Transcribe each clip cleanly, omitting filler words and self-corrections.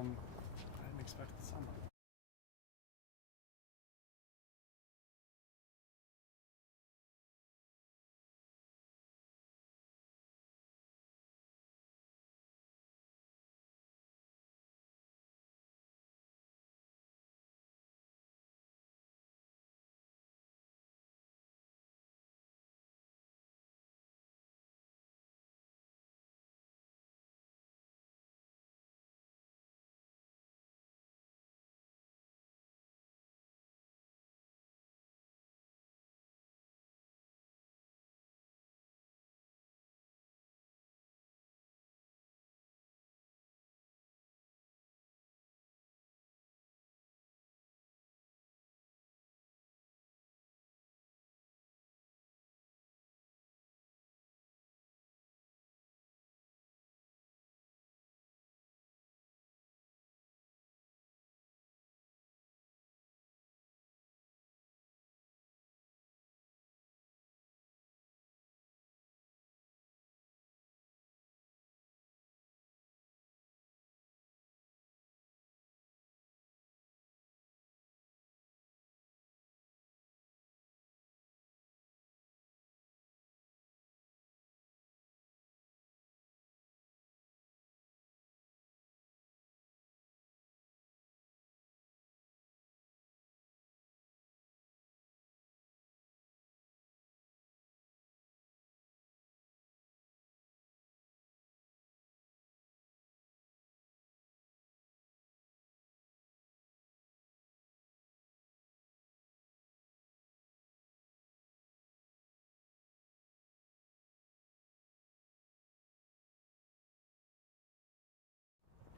I didn't expect the sunlight.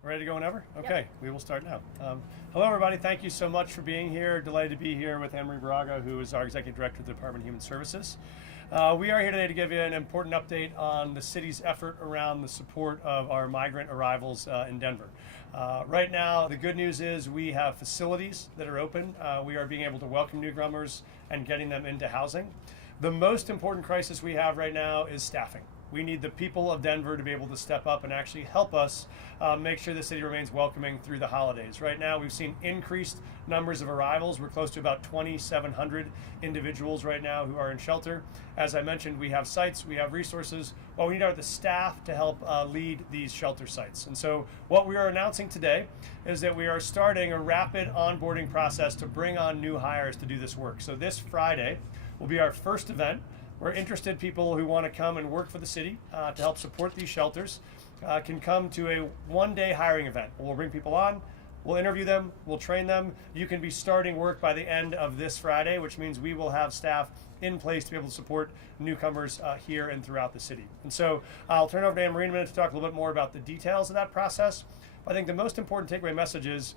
Ready to go whenever? Okay, we will start now. Hello, everybody. Thank you so much for being here. Delighted to be here with Anne-Marie Braga, who is our Executive Director of the Department of Human Services. We are here today to give you an important update on the city's effort around the support of our migrant arrivals in Denver. Right now, the good news is we have facilities that are open. We are being able to welcome newcomers and getting them into housing. The most important crisis we have right now is staffing. We need the people of Denver to be able to step up and actually help us make sure the city remains welcoming through the holidays. Right now, we've seen increased numbers of arrivals. We're close to about 2,700 individuals right now who are in shelter. As I mentioned, we have sites, we have resources. Well, we need the staff to help lead these shelter sites. And so what we are announcing today is that we are starting a rapid onboarding process to bring on new hires to do this work. So this Friday will be our first event. We're interested people who want to come and work for the city to help support these shelters can come to a one-day hiring event. We'll bring people on, we'll interview them, we'll train them. You can be starting work by the end of this Friday, which means we will have staff in place to be able to support newcomers here and throughout the city. And so I'll turn over to Anne-Marie in a minute to talk a little bit more about the details of that process. But I think the most important takeaway message is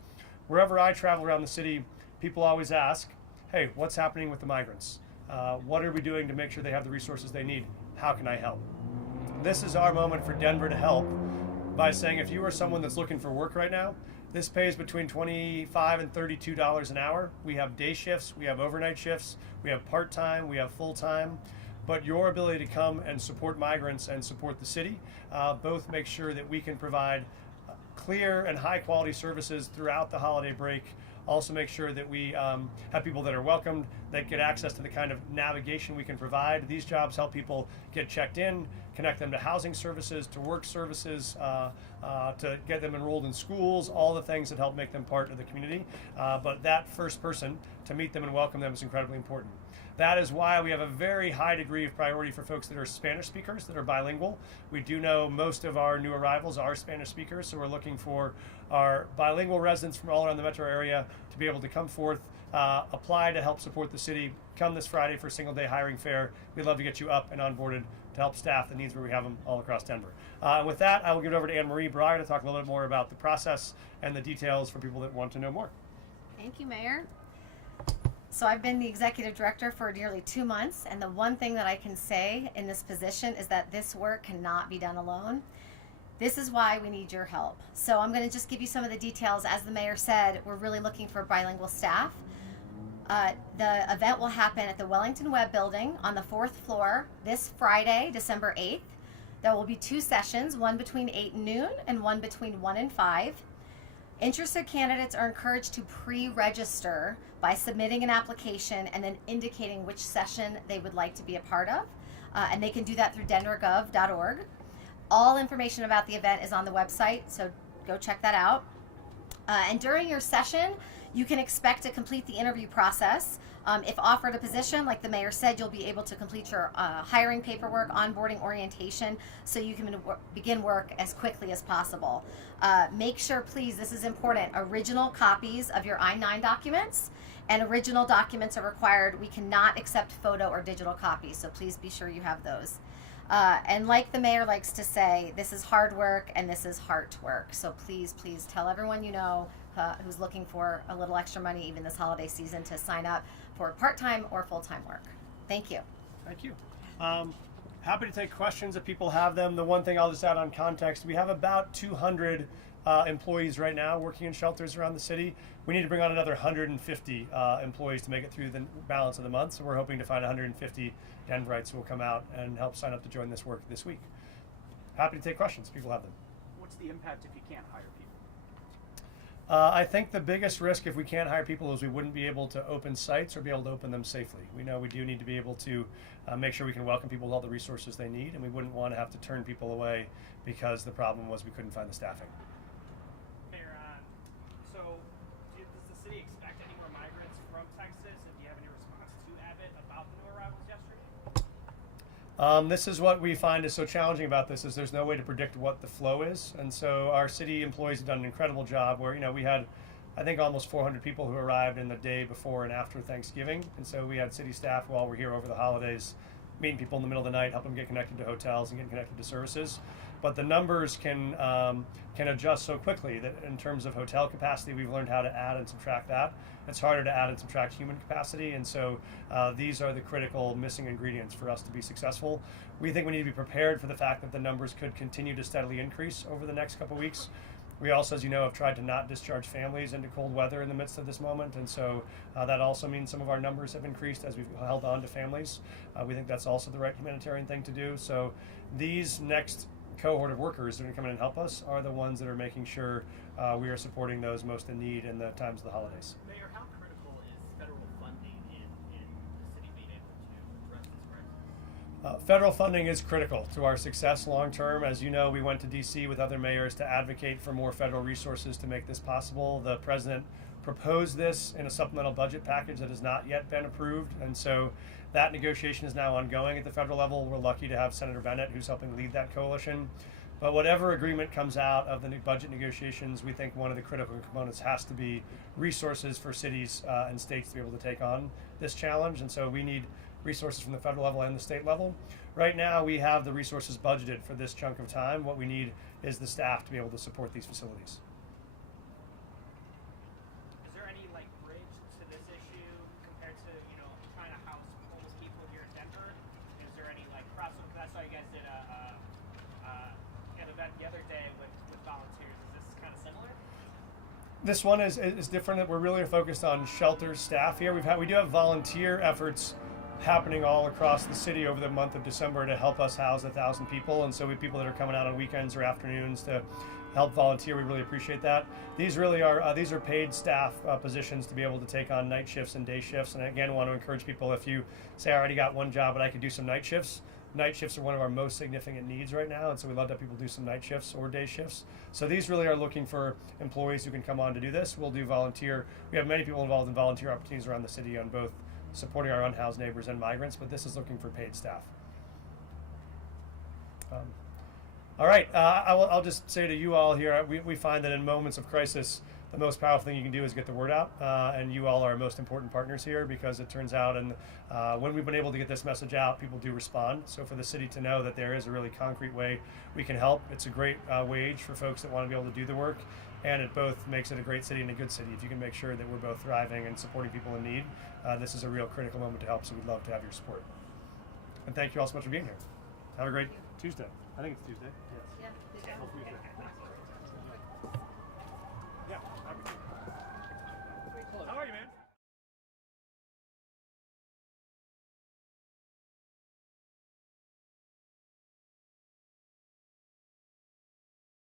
wherever I travel around the city, people always ask, hey, what's happening with the migrants? What are we doing to make sure they have the resources they need? How can I help? This is our moment for Denver to help by saying if you are someone that's looking for work right now, this pays between $25 and $32 an hour. We have day shifts, we have overnight shifts, we have part-time, we have full-time. But your ability to come and support migrants and support the city both make sure that we can provide clear and high-quality services throughout the holiday break. Also make sure that we have people that are welcomed, that get access to the kind of navigation we can provide. These jobs help people get checked in, connect them to housing services, to work services, to get them enrolled in schools, all the things that help make them part of the community. But that first person to meet them and welcome them is incredibly important. That is why we have a very high degree of priority for folks that are Spanish speakers, that are bilingual. We do know most of our new arrivals are Spanish speakers, so we're looking for our bilingual residents from all around the metro area to be able to come forth, apply to help support the city, come this Friday for a single-day hiring fair. We'd love to get you up and onboarded to help staff the needs where we have them all across Denver. With that, I will give it over to Anne-Marie Braga to talk a little bit more about the process and the details for people that want to know more. Thank you, Mayor. So I've been the executive director for nearly 2 months, and the one thing that I can say in this position is that this work cannot be done alone. This is why we need your help. So I'm going to just give you some of the details. As the mayor said, we're really looking for bilingual staff. The event will happen at the Wellington Webb Building on the 4th floor this Friday, December 8th. There will be 2 sessions, one between 8 and noon and one between 1 and 5. Interested candidates are encouraged to pre-register by submitting an application and then indicating which session they would like to be a part of. And they can do that through denvergov.org. All information about the event is on the website, so go check that out. And during your session, you can expect to complete the interview process. If offered a position, like the mayor said, you'll be able to complete your hiring paperwork, onboarding, orientation, so you can begin work as quickly as possible. Make sure, please, this is important, original copies of your I-9 documents and original documents are required. We cannot accept photo or digital copies, so please be sure you have those. And like the mayor likes to say, this is hard work and this is heart work. So please, please tell everyone you know who's looking for a little extra money even this holiday season to sign up for part-time or full-time work. Thank you. Thank you. Happy to take questions if people have them. The one thing I'll just add on context, we have about 200 employees right now working in shelters around the city. We need to bring on another 150 employees to make it through the balance of the month. So we're hoping to find 150 Denverites who will come out and help sign up to join this work this week. Happy to take questions if people have them. What's the impact if you can't hire people? I think the biggest risk if we can't hire people is we wouldn't be able to open sites or be able to open them safely. We know we do need to be able to make sure we can welcome people with all the resources they need, and we wouldn't want to have to turn people away because the problem was we couldn't find the staffing. Mayor, so does the city expect any more migrants from Texas, and do you have any response to Abbott about the new arrivals yesterday? This is what we find is so challenging about this is there's no way to predict what the flow is, and so our city employees have done an incredible job where we had I think almost 400 people who arrived in the day before and after Thanksgiving, and so we had city staff while we're here over the holidays meeting people in the middle of the night, helping them get connected to hotels and get connected to services. But the numbers can adjust so quickly that in terms of hotel capacity, we've learned how to add and subtract that. It's harder to add and subtract human capacity, and so these are the critical missing ingredients for us to be successful. We think we need to be prepared for the fact that the numbers could continue to steadily increase over the next couple of weeks. We also, as you know, have tried to not discharge families into cold weather in the midst of this moment, and so that also means some of our numbers have increased as we've held on to families. We think that's also the right humanitarian thing to do. So these next cohort of workers that are going to come in and help us are the ones that are making sure we are supporting those most in need in the times of the holidays. Mayor, how critical is federal funding in the city being able to address this crisis? Federal funding is critical to our success long term. As you know, we went to DC with other mayors to advocate for more federal resources to make this possible. The president proposed this in a supplemental budget package that has not yet been approved, and so that negotiation is now ongoing at the federal level. We're lucky to have Senator Bennett, who's helping lead that coalition. But whatever agreement comes out of the new budget negotiations, we think one of the critical components has to be resources for cities and states to be able to take on this challenge, and so we need resources from the federal level and the state level. Right now, we have the resources budgeted for this chunk of time. What we need is the staff to be able to support these facilities. Is there any bridge to this issue compared to trying to house homeless people here in Denver? Is there any crossover? That's why you guys did an event the other day with volunteers. Is this kind of similar? This one is different. That we're really focused on shelter staff here. We do have volunteer efforts happening all across the city over the month of December to help us house 1,000 people, and so we have people that are coming out on weekends or afternoons to help volunteer. We really appreciate that. These really are these are paid staff positions to be able to take on night shifts and day shifts. And again, want to encourage people, if you say I already got one job but I could do some night shifts. Night shifts are one of our most significant needs right now, and so we love to have people do some night shifts or day shifts. So these really are looking for employees who can come on to do this. We'll do volunteer. We have many people involved in volunteer opportunities around the city on both supporting our unhoused neighbors and migrants, but this is looking for paid staff. All right, I'll just say to you all here, we find that in moments of crisis, the most powerful thing you can do is get the word out, and you all are our most important partners here, because it turns out, and when we've been able to get this message out, people do respond. So for the city to know that there is a really concrete way we can help, it's a great wage for folks that want to be able to do the work, and it both makes it a great city and a good city. If you can make sure that we're both thriving and supporting people in need, this is a real critical moment to help, so we'd love to have your support. And thank you all so much for being here. Have a great Tuesday. I think it's Tuesday. Yes. Yeah. Hopefully it's Yeah. How are you, man?